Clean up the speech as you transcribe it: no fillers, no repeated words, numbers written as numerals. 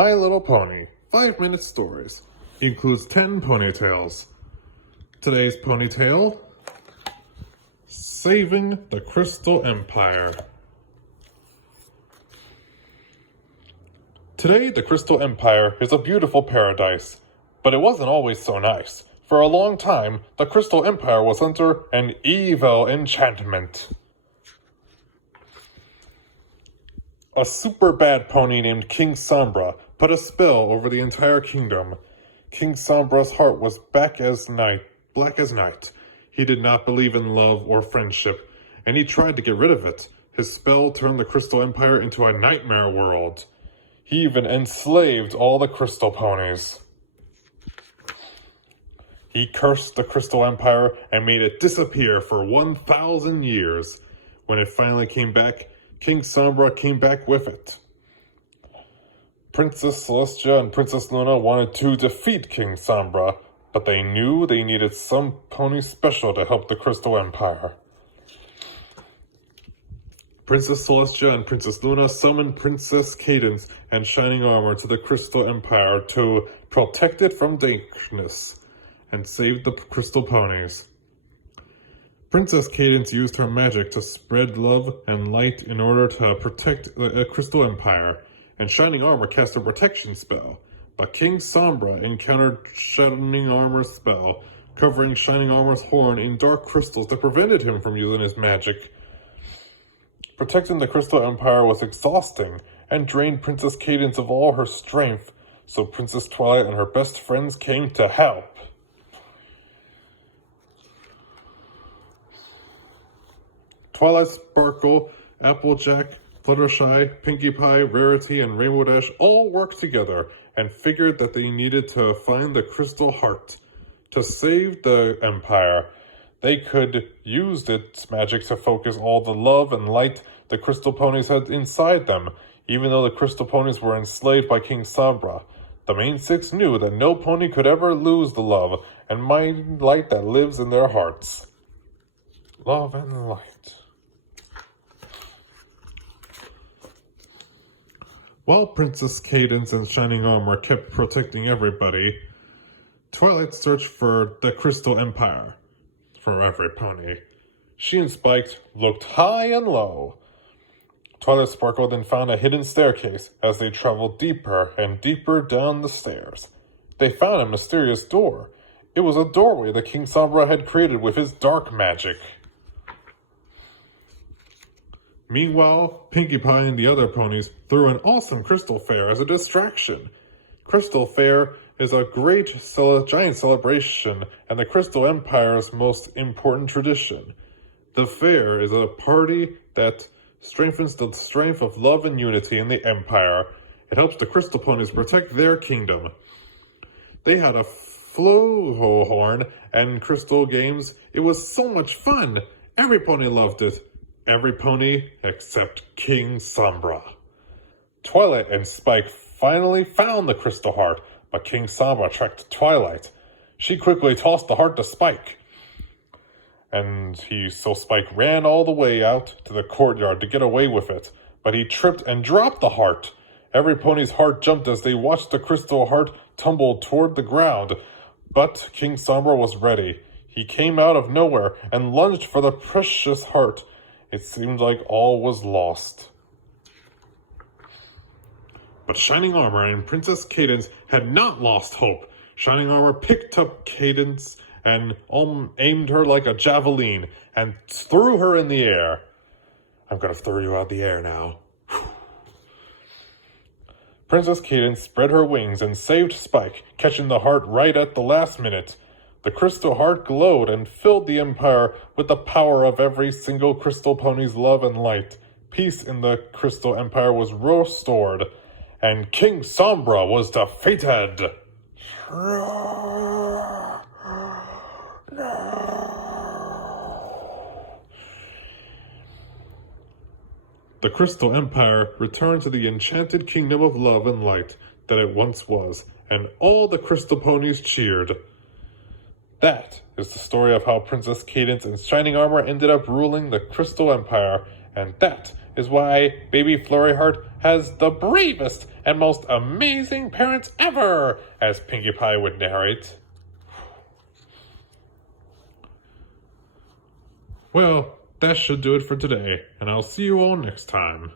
My Little Pony, 5-minute stories. Includes 10 ponytails. Today's ponytail, Saving the Crystal Empire. Today, the Crystal Empire is a beautiful paradise, but it wasn't always so nice. For a long time, the Crystal Empire was under an evil enchantment. A super bad pony named King Sombra put a spell over the entire kingdom. King Sombra's heart was black as night. He did not believe in love or friendship, and he tried to get rid of it. His spell turned the Crystal Empire into a nightmare world. He even enslaved all the crystal ponies. He cursed the Crystal Empire and made it disappear for 1,000 years. When it finally came back, King Sombra came back with it. Princess Celestia and Princess Luna wanted to defeat King Sombra, but they knew they needed some pony special to help the Crystal Empire. Princess Celestia and Princess Luna summoned Princess Cadance and Shining Armor to the Crystal Empire to protect it from darkness and save the crystal ponies. Princess Cadance used her magic to spread love and light in order to protect the Crystal Empire, and Shining Armor cast a protection spell. But King Sombra encountered Shining Armor's spell, covering Shining Armor's horn in dark crystals that prevented him from using his magic. Protecting the Crystal Empire was exhausting and drained Princess Cadance of all her strength, so Princess Twilight and her best friends came to help. Twilight Sparkle, Applejack, Fluttershy, Pinkie Pie, Rarity, and Rainbow Dash all worked together and figured that they needed to find the Crystal Heart. To save the Empire, they could use its magic to focus all the love and light the Crystal Ponies had inside them, even though the Crystal Ponies were enslaved by King Sombra. The main six knew that no pony could ever lose the love and light that lives in their hearts. Love and light. While Princess Cadance and Shining Armor kept protecting everybody, Twilight searched for the Crystal Empire. For every pony. She and Spike looked high and low. Twilight Sparkle then found a hidden staircase as they traveled deeper and deeper down the stairs. They found a mysterious door. It was a doorway that King Sombra had created with his dark magic. Meanwhile, Pinkie Pie and the other ponies threw an awesome Crystal Fair as a distraction. Crystal Fair is a giant celebration and the Crystal Empire's most important tradition. The fair is a party that strengthens the strength of love and unity in the Empire. It helps the Crystal Ponies protect their kingdom. They had a flugelhorn and crystal games. It was so much fun. Every pony loved it. Every pony except King Sombra. Twilight and Spike finally found the Crystal Heart, but King Sombra tracked Twilight. She quickly tossed the heart to Spike. So Spike ran all the way out to the courtyard to get away with it, but he tripped and dropped the heart. Every pony's heart jumped as they watched the Crystal Heart tumble toward the ground, but King Sombra was ready. He came out of nowhere and lunged for the precious heart. It seemed like all was lost. But Shining Armor and Princess Cadance had not lost hope. Shining Armor picked up Cadance and aimed her like a javelin and threw her in the air. I'm gonna throw you out the air now. Princess Cadance spread her wings and saved Spike, catching the heart right at the last minute. The Crystal Heart glowed and filled the Empire with the power of every single Crystal Pony's love and light. Peace in the Crystal Empire was restored, and King Sombra was defeated. The Crystal Empire returned to the enchanted kingdom of love and light that it once was, and all the Crystal Ponies cheered. That is the story of how Princess Cadance and Shining Armor ended up ruling the Crystal Empire, and that is why baby Flurry Heart has the bravest and most amazing parents ever, as Pinkie Pie would narrate. Well, that should do it for today, and I'll see you all next time.